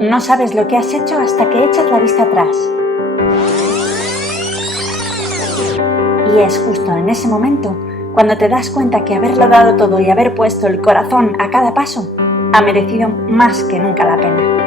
No sabes lo que has hecho hasta que echas la vista atrás. Y es justo en ese momento cuando te das cuenta que haberlo dado todo y haber puesto el corazón a cada paso ha merecido más que nunca la pena.